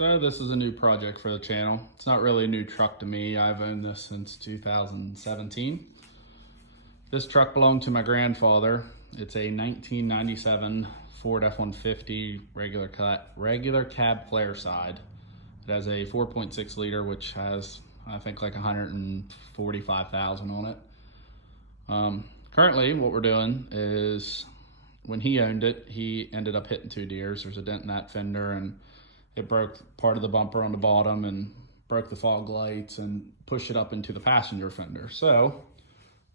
So this is a new project for the channel. It's not really a new truck to me. I've owned this since 2017. This truck belonged to my grandfather. It's a 1997 Ford F-150 regular cab flare side. It has a 4.6 liter, which has, I think, like 145,000 on it. Currently, what we're doing is, when he owned it, he ended up hitting two deers. There's a dent in that fender, and it broke part of the bumper on the bottom and broke the fog lights and pushed it up into the passenger fender. So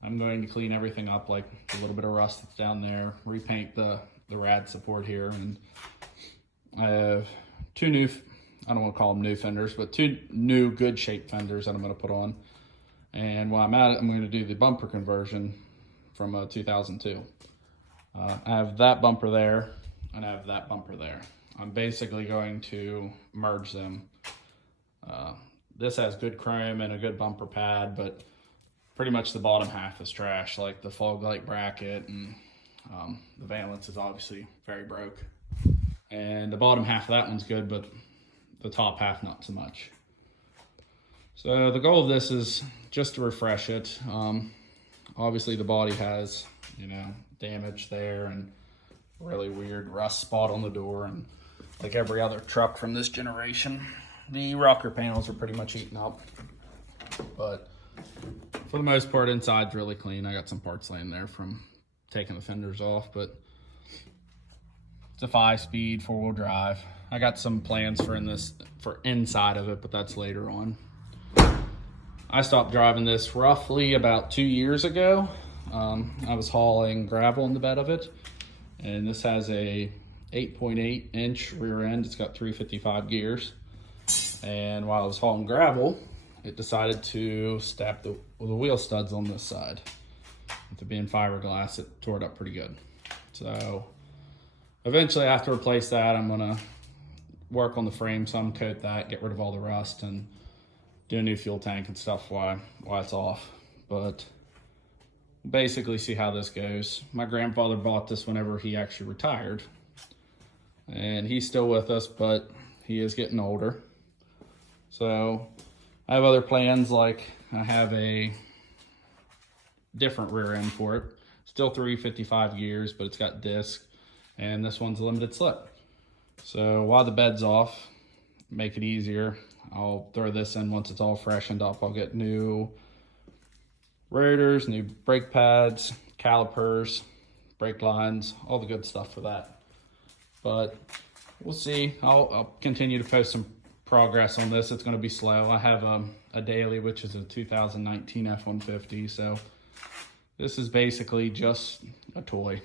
I'm going to clean everything up, like a little bit of rust that's down there, repaint the rad support here, and I have two new, I don't want to call them new fenders, but two new good shaped fenders that I'm going to put on. And while I'm at it, I'm going to do the bumper conversion from 2002. I have that bumper there, and I have that bumper there. I'm basically going to merge them. This has good chrome and a good bumper pad, but pretty much the bottom half is trash, like the fog light bracket, and the valance is obviously very broke. And the bottom half of that one's good, but the top half not so much. So the goal of this is just to refresh it. Obviously the body has, damage there and really weird rust spot on the door, and like every other truck from this generation, the rocker panels are pretty much eaten up. But for the most part, inside's really clean. I got some parts laying there from taking the fenders off, but it's a 5-speed 4-wheel drive. I got some plans for inside of it, but that's later on. I stopped driving this roughly about 2 years ago. I was hauling gravel in the bed of it, and this has a 8.8 inch rear end. It's got 355 gears, and while I was hauling gravel, it decided to stab the wheel studs on this side. With it being fiberglass, it tore it up pretty good. So eventually I have to replace that. I'm gonna work on the frame some, coat that, get rid of all the rust, and do a new fuel tank and stuff while it's off. But basically see how this goes. My grandfather bought this whenever he actually retired, and he's still with us, but he is getting older. So I have other plans, like I have a different rear end for it. Still 355 gears, but it's got disc, and this one's limited slip. So while the bed's off, make it easier, I'll throw this in once it's all freshened up. I'll get new rotors, new brake pads, calipers, brake lines, all the good stuff for that. But we'll see. I'll continue to post some progress on this. It's going to be slow. I have a daily, which is a 2019 F-150, so this is basically just a toy.